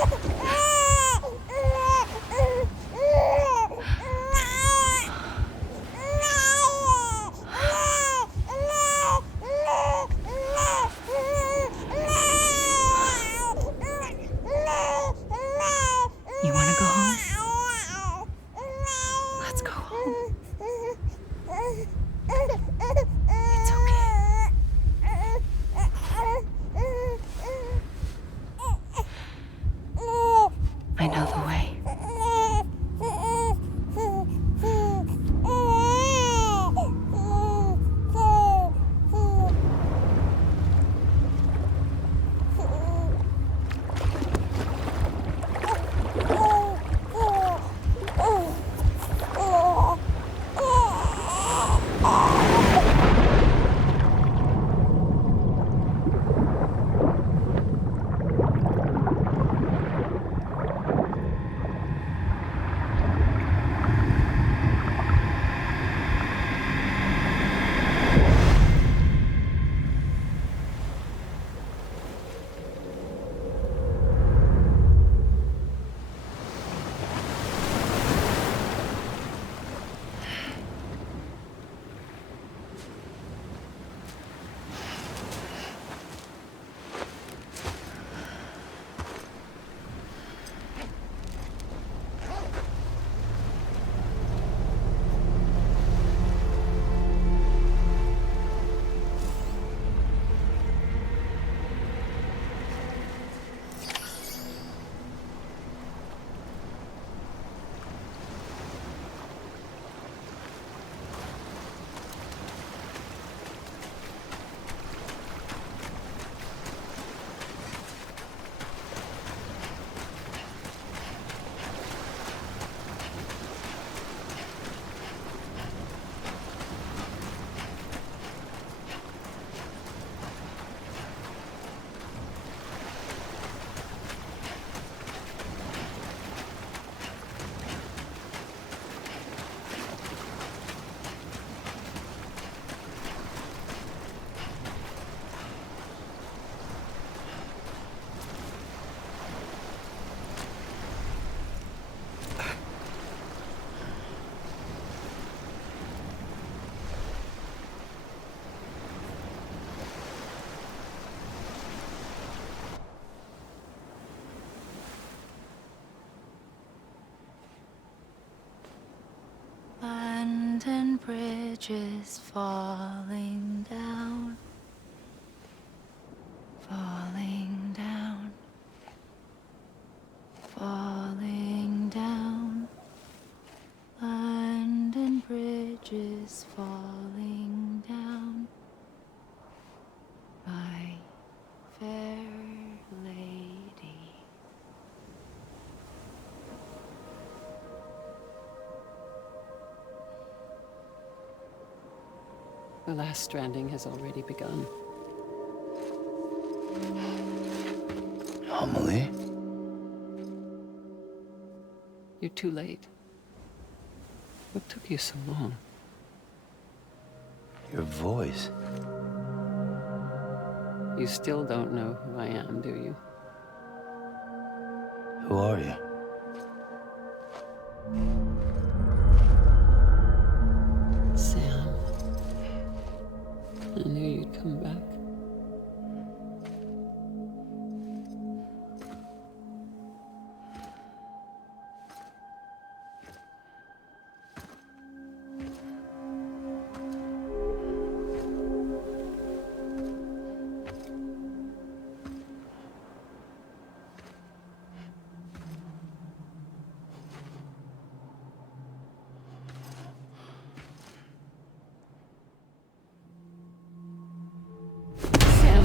You want to go home? Let's go home. It's okay. I know the way. London Bridge is falling down, falling down, falling down. London Bridge is falling down, my fair lady. The last stranding has already begun. Amelie? You're too late. What took you so long? Your voice. You still don't know who I am, do you? Who are you? Sam. I knew you'd come back.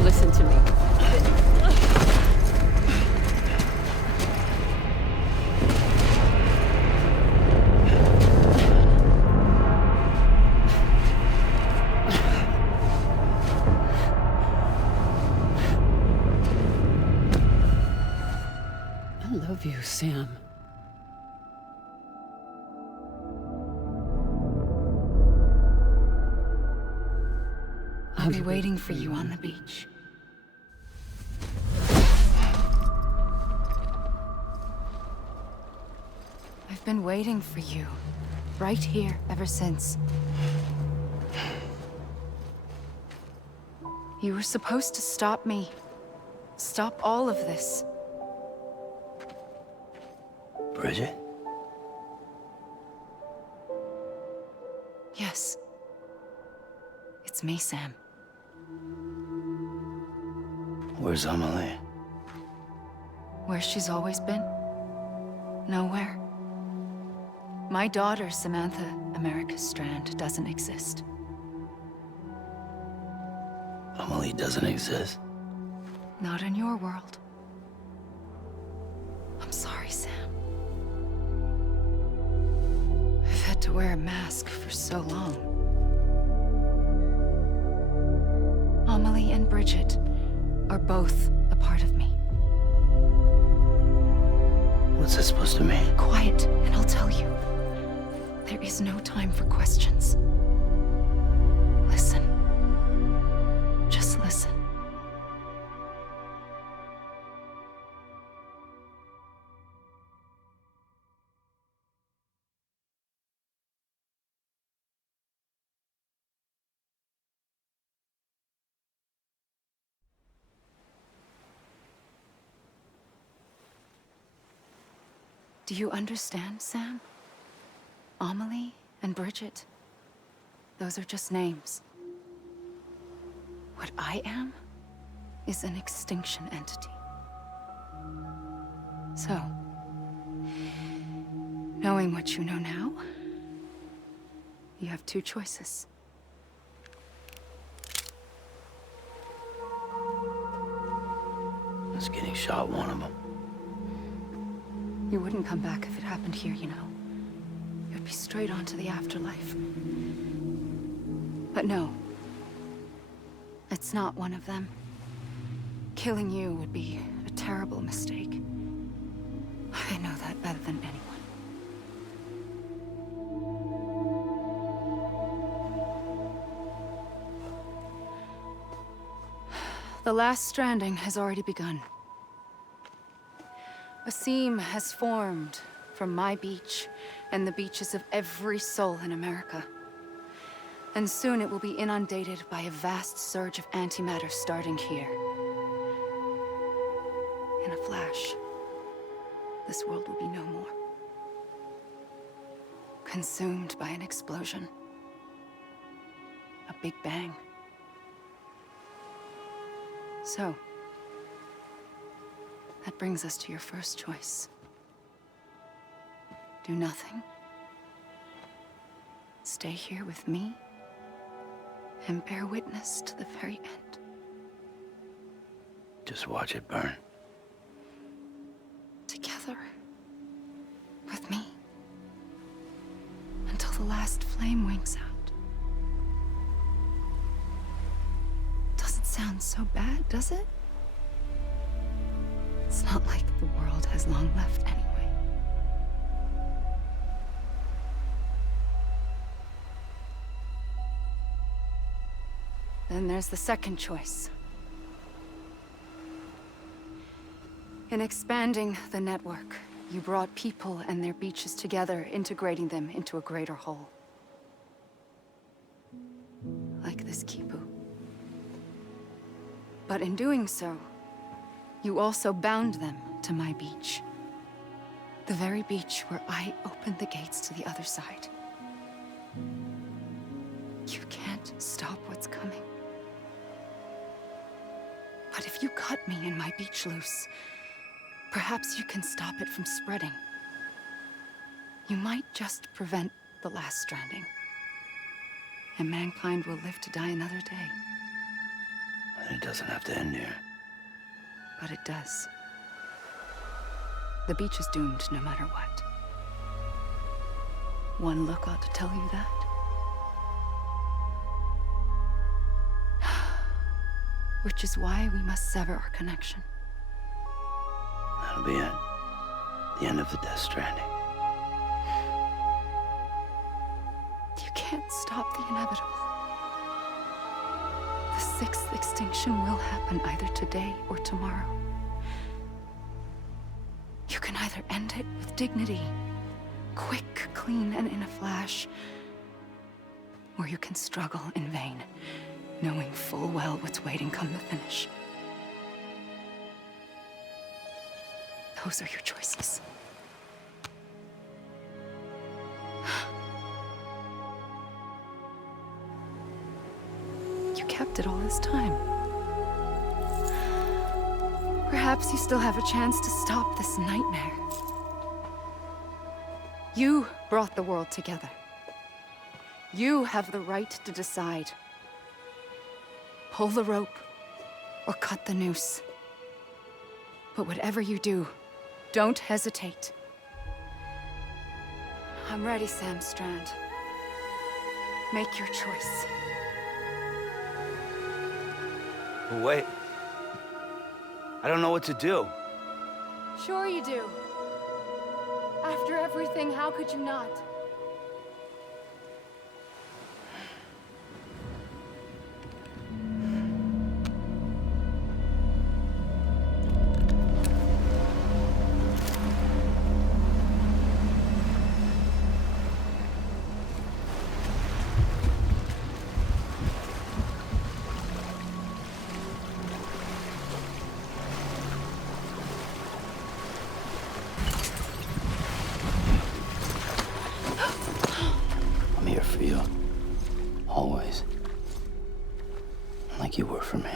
Listen to me. I love you, Sam. I'll be waiting for you on the beach. been waiting for you. Right here, ever since. You were supposed to stop me. Stop all of this. Bridget? Yes. It's me, Sam. Where's Amelie? Where she's always been. Nowhere. My daughter, Samantha America Strand, doesn't exist. Amelie doesn't exist? Not in your world. I'm sorry, Sam. I've had to wear a mask for so long. Amelie and Bridget are both a part of me. What's that supposed to mean? Quiet, and I'll tell you. There is no time for questions. Listen. Just listen. Do you understand, Sam? Amelie and Bridget, those are just names. What I am is an extinction entity. So, knowing what you know now, you have two choices. Is getting shot one of them? You wouldn't come back if it happened here, you know. You'd be straight on to the afterlife. But no. It's not one of them. Killing you would be a terrible mistake. I know that better than anyone. The last stranding has already begun. A seam has formed from my beach and the beaches of every soul in America. And soon it will be inundated by a vast surge of antimatter starting here. In a flash, this world will be no more. Consumed by an explosion. A big bang. So, that brings us to your first choice. Do nothing. Stay here with me and bear witness to the very end. Just watch it burn. Together. With me. Until the last flame winks out. Doesn't sound so bad, does it? It's not like the world has long left anyway. Then there's the second choice. In expanding the network, you brought people and their beaches together, integrating them into a greater whole. Like this Kipu. But in doing so, you also bound them to my beach. The very beach where I opened the gates to the other side. You can't stop what's coming. But if you cut me and my beach loose, perhaps you can stop it from spreading. You might just prevent the last stranding. And mankind will live to die another day. And it doesn't have to end here. But it does. The beach is doomed no matter what. One look ought to tell you that. Which is why we must sever our connection. That'll be it. The end of the Death Stranding. You can't stop the inevitable. The sixth extinction will happen either today or tomorrow. You can either end it with dignity, quick, clean, and in a flash. Or you can struggle in vain, knowing full well what's waiting come the finish. Those are your choices. You kept it all this time. Perhaps you still have a chance to stop this nightmare. You brought the world together. You have the right to decide. Pull the rope or cut the noose. But whatever you do, don't hesitate. I'm ready, Sam Strand. Make your choice. But wait. I don't know what to do. Sure you do. After everything, how could you not? I'm here for you. Always. Like you were for me.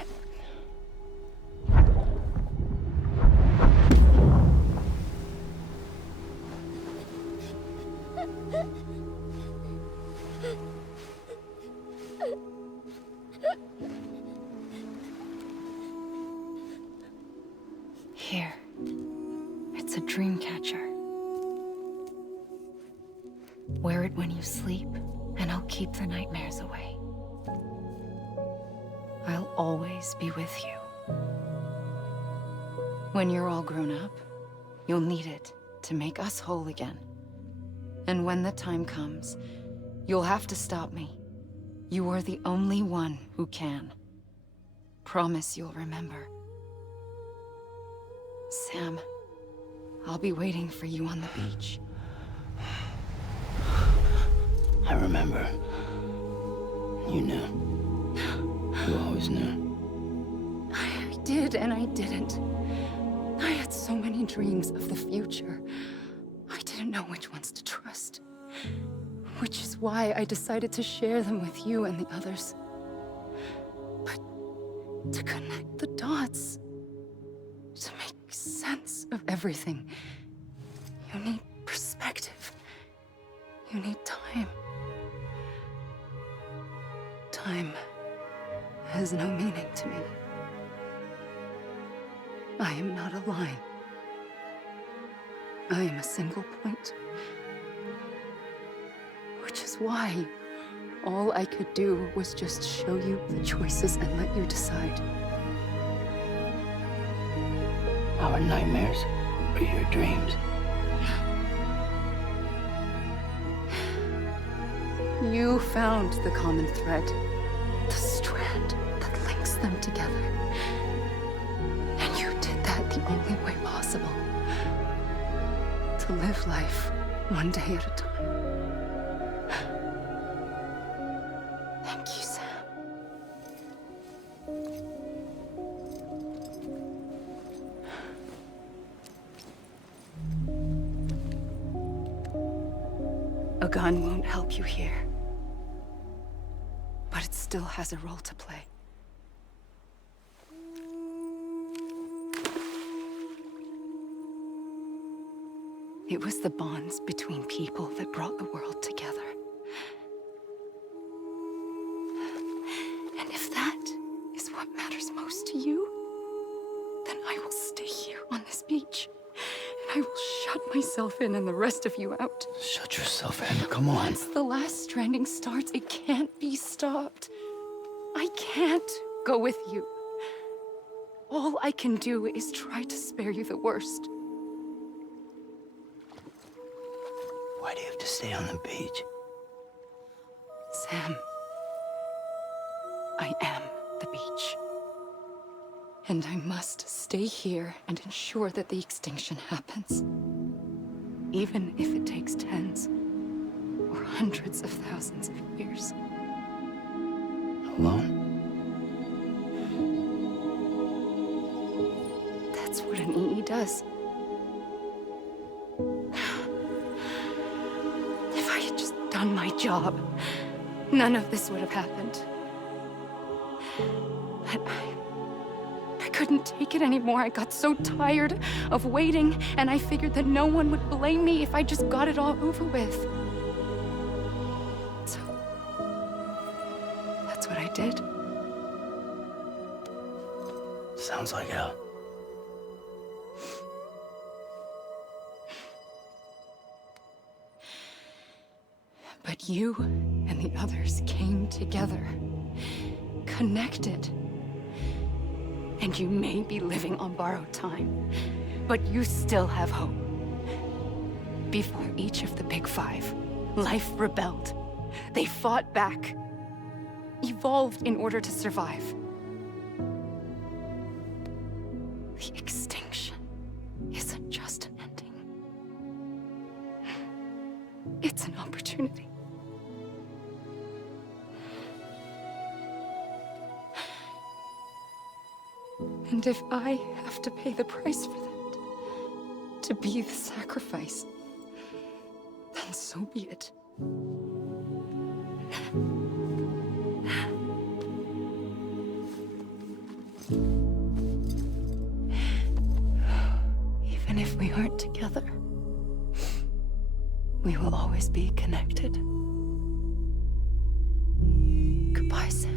Here. It's a dream catcher. Wear it when you sleep, and I'll keep the nightmares away. I'll always be with you. When you're all grown up, you'll need it to make us whole again. And when the time comes, you'll have to stop me. You are the only one who can. Promise you'll remember. Sam, I'll be waiting for you on the beach. I remember. You knew. You always knew. I did and I didn't. I had so many dreams of the future. I didn't know which ones to trust. Which is why I decided to share them with you and the others. But to connect the dots, to make sense of everything, you need perspective. You need time. Time has no meaning to me. I am not a line. I am a single point. Which is why all I could do was just show you the choices and let you decide. Our nightmares are your dreams. You found the common thread, the strand that links them together. And you did that the only way possible. To live life one day at a time. Thank you, Sam. A gun won't help you here. But it still has a role to play. It was the bonds between people that brought the world together. And if that is what matters most to you, then I will stay here on this beach. And I will shut myself in and the rest of you out. Shut yourself in. Come on. Once the last stranding starts, it can't be stopped. I can't go with you. All I can do is try to spare you the worst. Why do you have to stay on the beach? Sam, I am the beach. And I must stay here and ensure that the extinction happens. even if it takes tens or hundreds of thousands of years. Alone? That's what an EE does. If I had just done my job, none of this would have happened. But I couldn't take it anymore. I got so tired of waiting, and I figured that no one would blame me if I just got it all over with. So, that's what I did. Sounds like hell. But you and the others came together, connected. And you may be living on borrowed time, but you still have hope. Before each of the Big Five, life rebelled. They fought back, evolved in order to survive. The extinction isn't just an ending. It's an opportunity. And if I have to pay the price for that, to be the sacrifice, then so be it. Even if we aren't together, we will always be connected. Goodbye, Sam.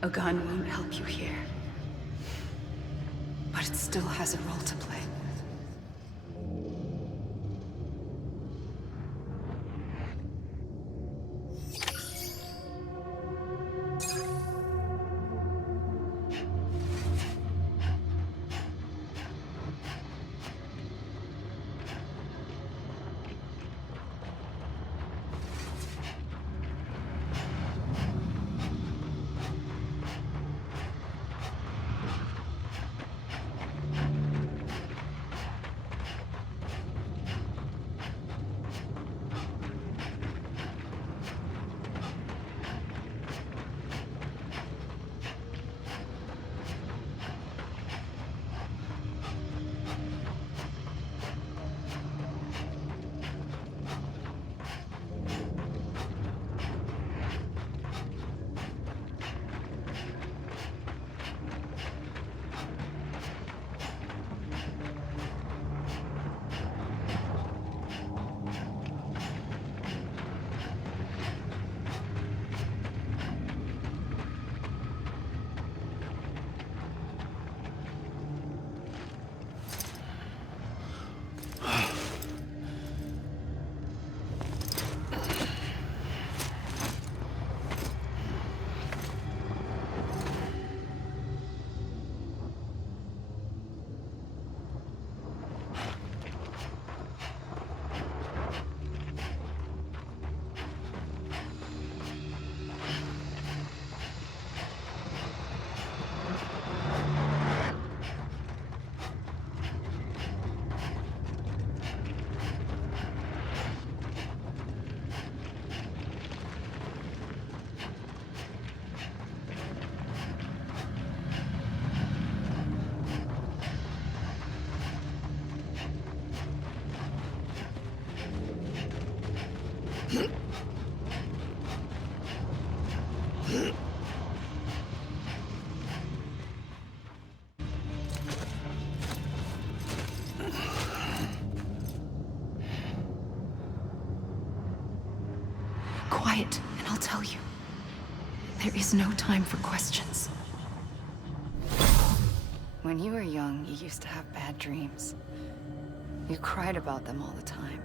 A gun won't help you here, but it still has a role to play. Quiet, and I'll tell you. There is no time for questions. When you were young, you used to have bad dreams. You cried about them all the time.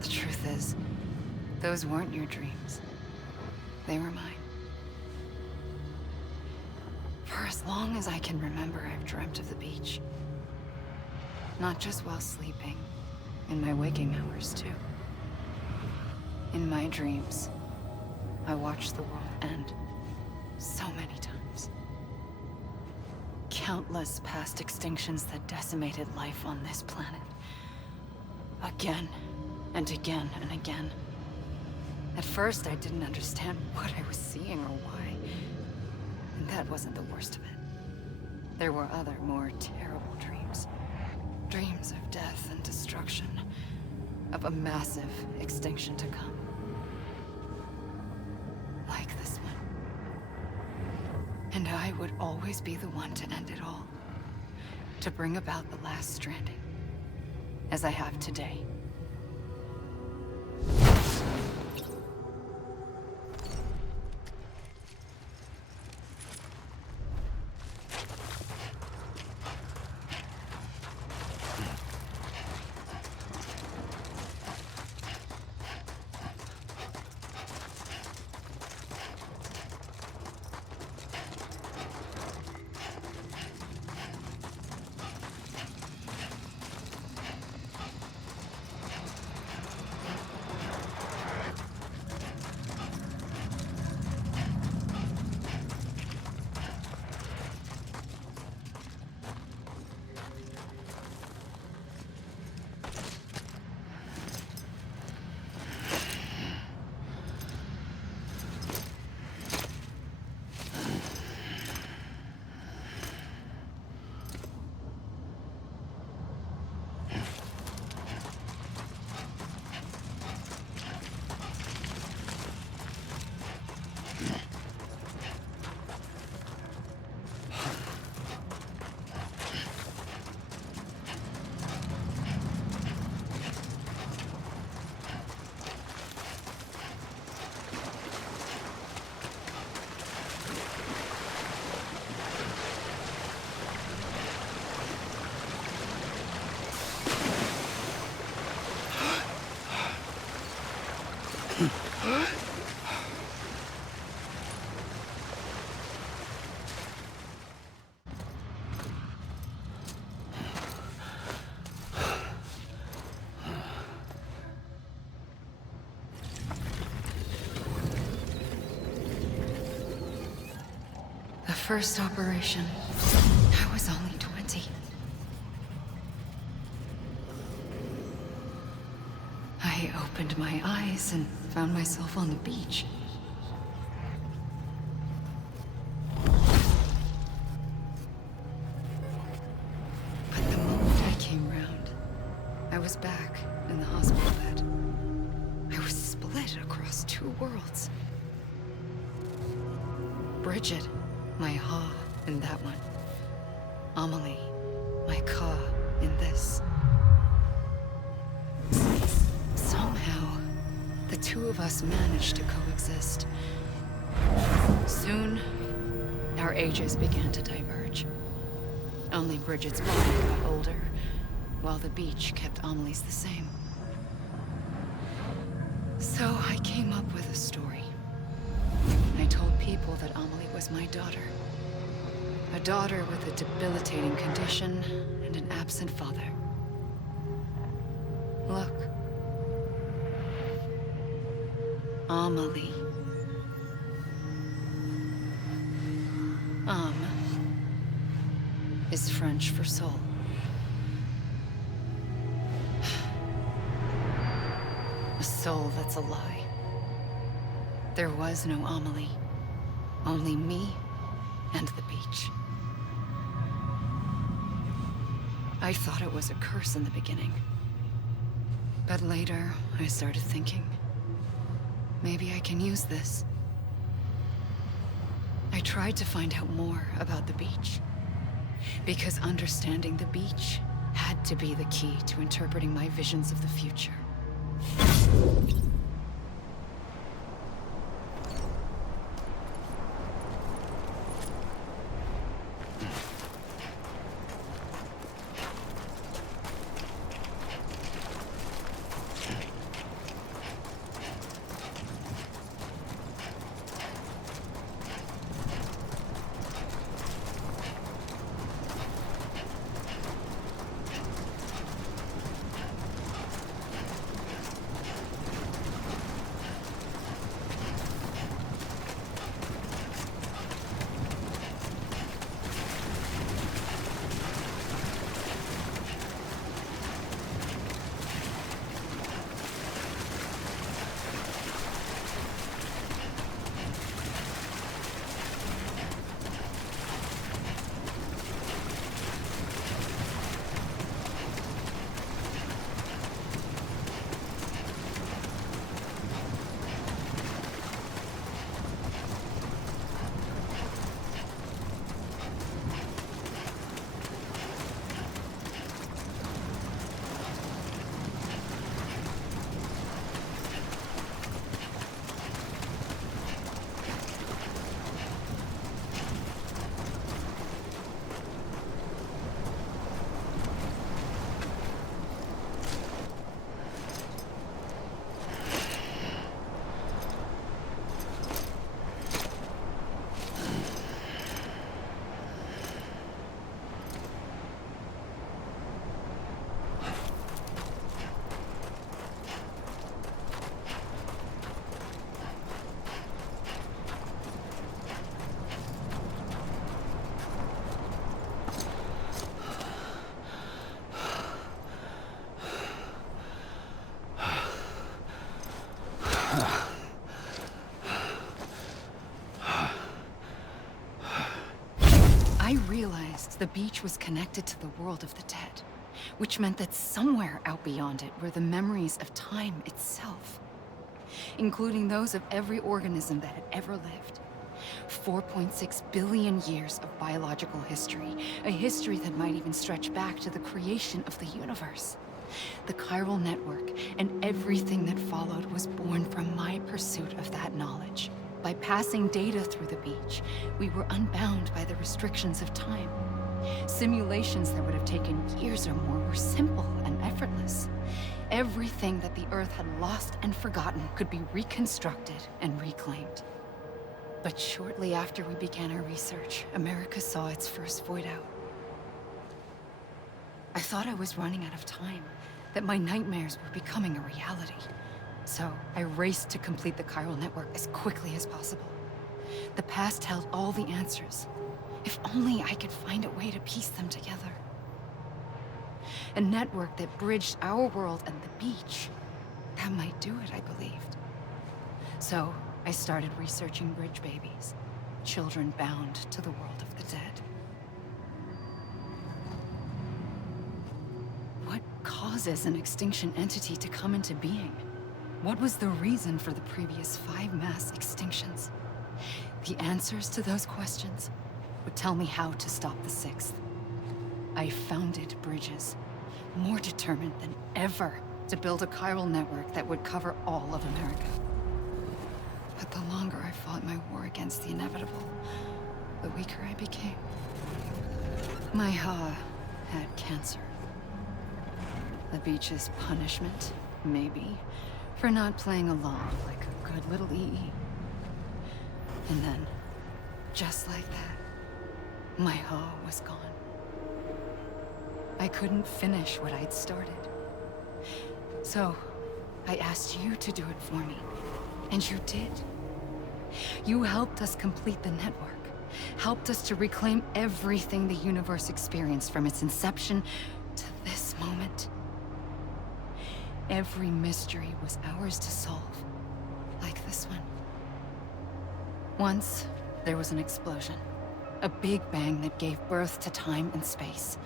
The truth is, those weren't your dreams. They were mine. For as long as I can remember, I've dreamt of the beach. Not just while sleeping, in my waking hours too. In my dreams, I watched the world end so many times. Countless past extinctions that decimated life on this planet. Again, and again, and again. At first, I didn't understand what I was seeing or why. And that wasn't the worst of it. There were other, more terrible dreams. Dreams of death and destruction. Of a massive extinction to come. Like this one. And I would always be the one to end it all. To bring about the last stranding. As I have today. The first operation, I was only 20. I opened my eyes and found myself on the beach. But the moment I came round, I was back in the hospital bed. I was split across two worlds. Bridget, my Ha in that one. Amelie, my Ka in this. Somehow, the two of us managed to coexist. Soon, our ages began to diverge. Only Bridget's body got older, while the beach kept Amelie's the same. So I came up with a story. I told people that Amelie was my daughter. A daughter with a debilitating condition and an absent father. Look. Amelie. Is French for soul. A soul that's a lie. There was no Amelie. Only me and the beach. I thought it was a curse in the beginning. But later, I started thinking, maybe I can use this. I tried to find out more about the beach. Because understanding the beach had to be the key to interpreting my visions of the future. I realized the beach was connected to the world of the dead, which meant that somewhere out beyond it were the memories of time itself, including those of every organism that had ever lived. 4.6 billion years of biological history, a history that might even stretch back to the creation of the universe. The chiral network and everything that followed was born from my pursuit of that knowledge. By passing data through the beach, we were unbound by the restrictions of time. Simulations that would have taken years or more were simple and effortless. Everything that the Earth had lost and forgotten could be reconstructed and reclaimed. But shortly after we began our research, America saw its first void out. I thought I was running out of time, that my nightmares were becoming a reality. So I raced to complete the chiral network as quickly as possible. The past held all the answers. If only I could find a way to piece them together. A network that bridged our world and the beach. That might do it, I believed. So I started researching bridge babies, children bound to the world of the dead. What causes an extinction entity to come into being? What was the reason for the previous 5 mass extinctions? The answers to those questions would tell me how to stop the 6th. I founded bridges, more determined than ever to build a chiral network that would cover all of America. But the longer I fought my war against the inevitable, the weaker I became. My Ha had cancer. The beach's punishment, maybe, for not playing along like a good little EE. And then, just like that, my Ha was gone. I couldn't finish what I'd started. So, I asked you to do it for me, and you did. You helped us complete the network, helped us to reclaim everything the universe experienced from its inception to this moment. Every mystery was ours to solve, like this one. Once, there was an explosion. A big bang that gave birth to time and space.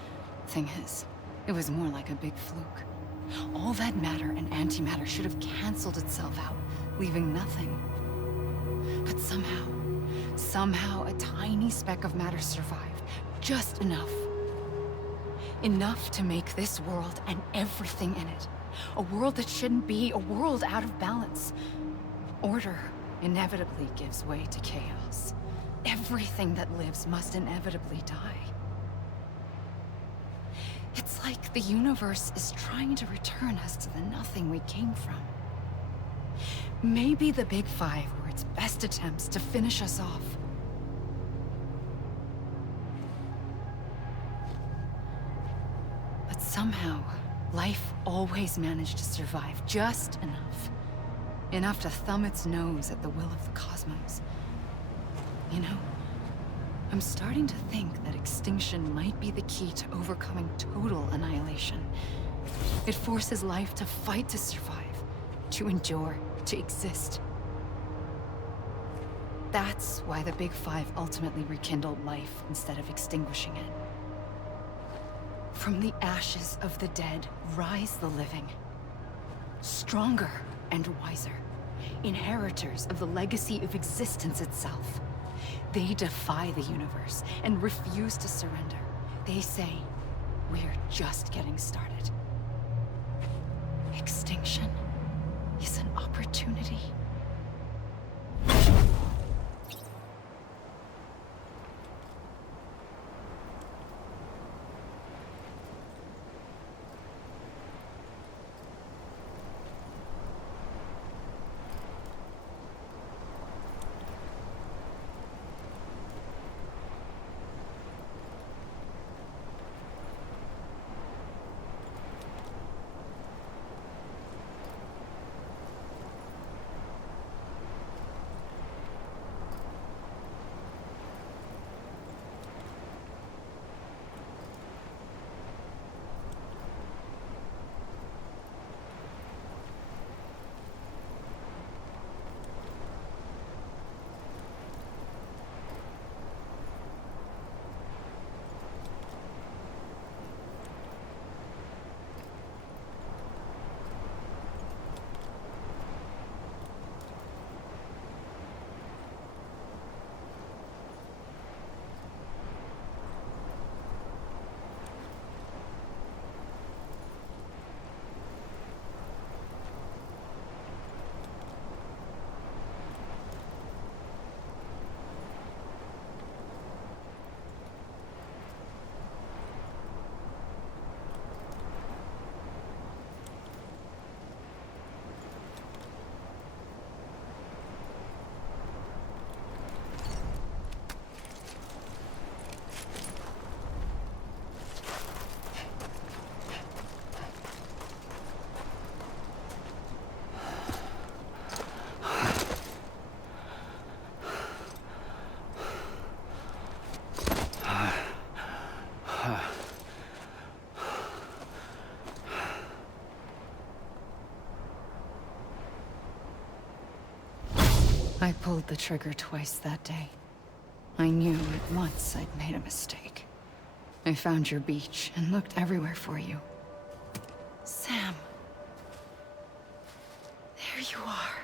Thing is, it was more like a big fluke. All that matter and antimatter should have canceled itself out, leaving nothing. But somehow, somehow a tiny speck of matter survived. Just enough. Enough to make this world and everything in it a world that shouldn't be, a world out of balance. Order inevitably gives way to chaos. Everything that lives must inevitably die. It's like the universe is trying to return us to the nothing we came from. Maybe the Big Five were its best attempts to finish us off. But somehow, life always managed to survive just enough. Enough to thumb its nose at the will of the cosmos. You know, I'm starting to think that extinction might be the key to overcoming total annihilation. It forces life to fight to survive, to endure, to exist. That's why the Big Five ultimately rekindled life instead of extinguishing it. From the ashes of the dead rise the living. Stronger and wiser. Inheritors of the legacy of existence itself. They defy the universe and refuse to surrender. They say, we're just getting started. Extinction is an opportunity. I pulled the trigger twice that day. I knew at once I'd made a mistake. I found your beach and looked everywhere for you. Sam. There you are.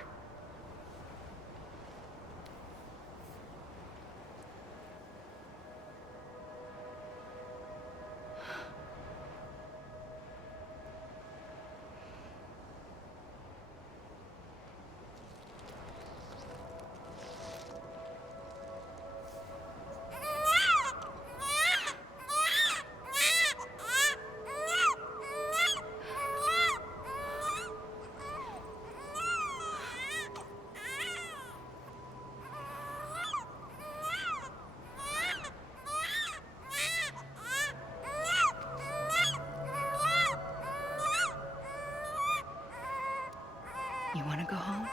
You want to go home?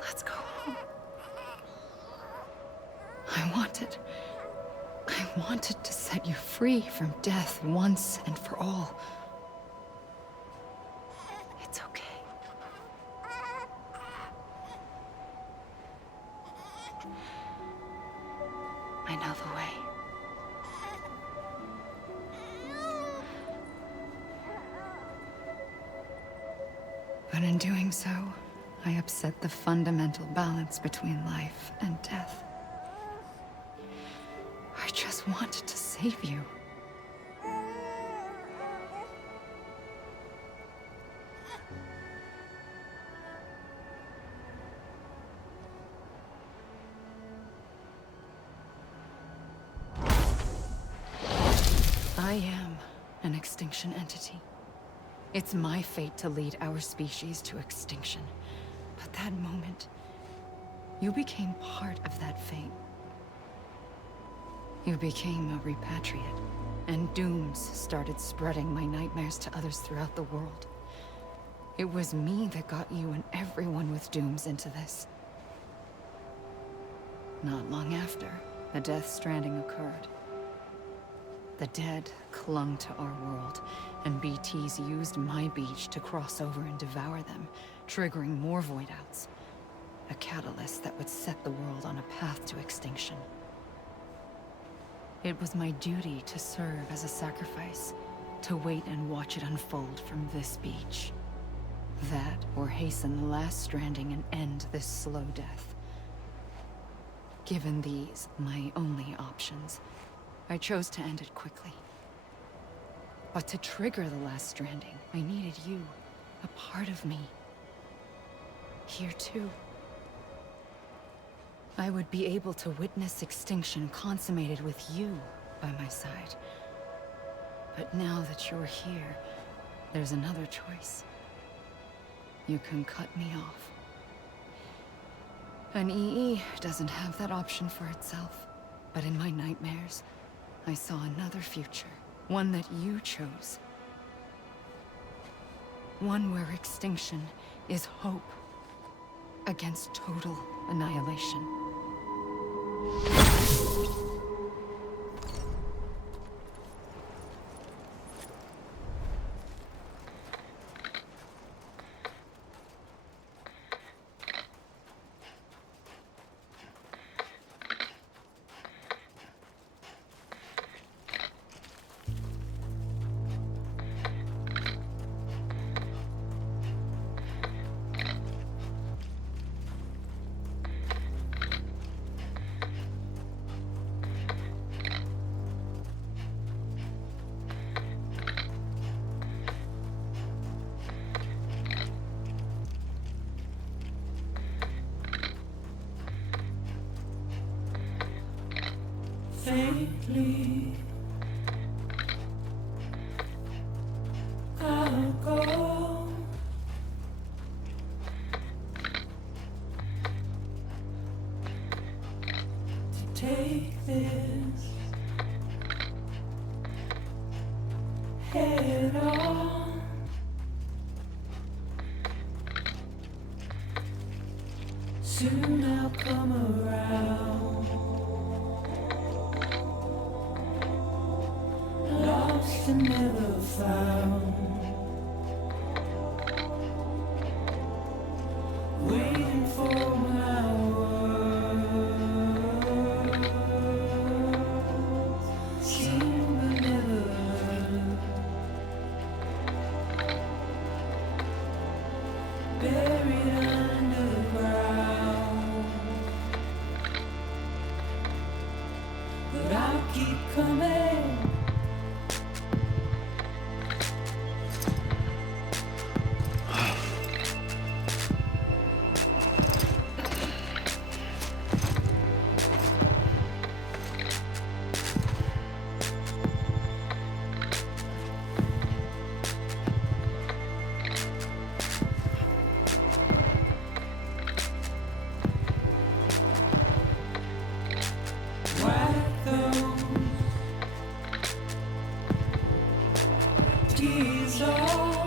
Let's go home. I wanted to set you free from death once and for all. It's okay. I know the way. But in doing so, I upset the fundamental balance between life and death. I just wanted to save you. I am an extinction entity. It's my fate to lead our species to extinction. But that moment, you became part of that fate. You became a repatriate, and dooms started spreading my nightmares to others throughout the world. It was me that got you and everyone with dooms into this. Not long after, the Death Stranding occurred. The dead clung to our world, and BTs used my beach to cross over and devour them, triggering more void outs. A catalyst that would set the world on a path to extinction. It was my duty to serve as a sacrifice, to wait and watch it unfold from this beach. That, or hasten the last stranding and end this slow death. Given these, my only options, I chose to end it quickly. But to trigger the last stranding, I needed you, a part of me. Here too. I would be able to witness extinction consummated with you by my side. But now that you're here, there's another choice. You can cut me off. An EE doesn't have that option for itself. But in my nightmares, I saw another future. One that you chose. One where extinction is hope against total annihilation. Faintly, I'll go to take this head on. Soon I'll come around. Lost and never found. Waiting for my words. Seen but never heard. Buried underground. But I'll keep coming. Tears off.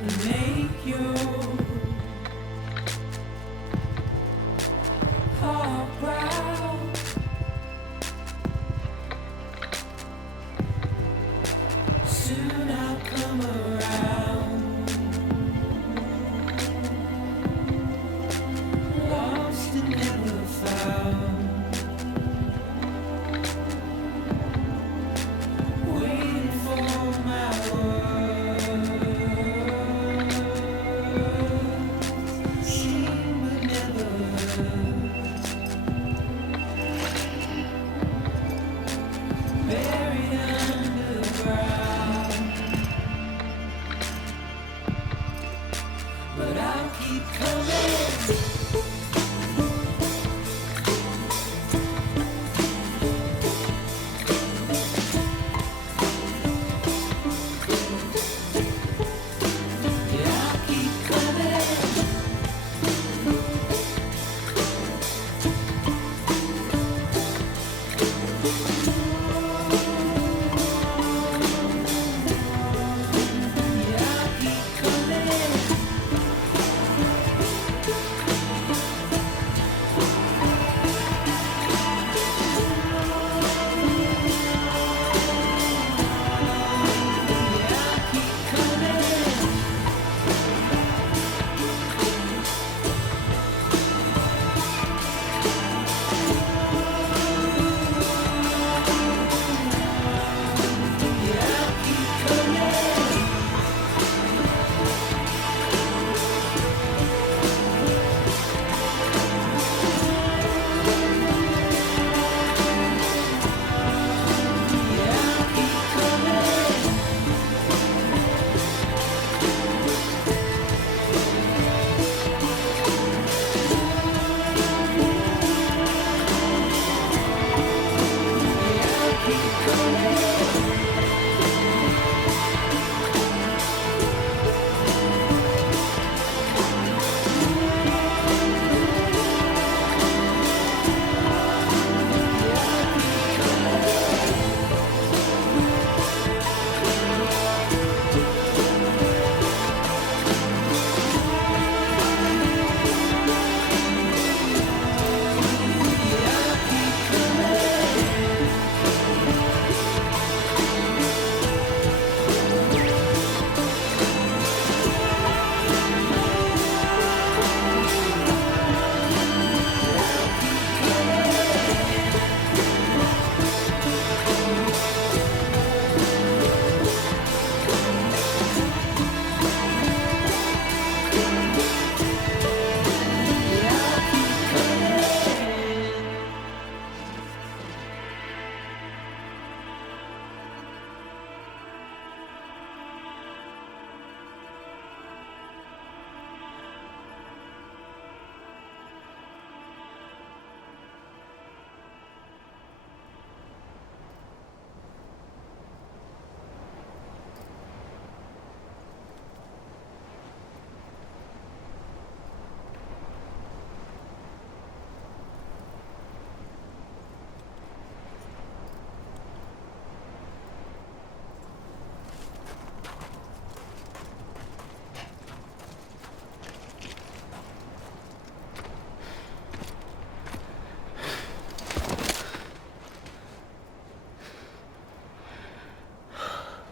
And make your heart proud. Soon I'll come around. Lost and never found. Waiting for keep coming.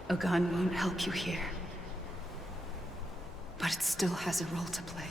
A gun won't help you here. But it still has a role to play.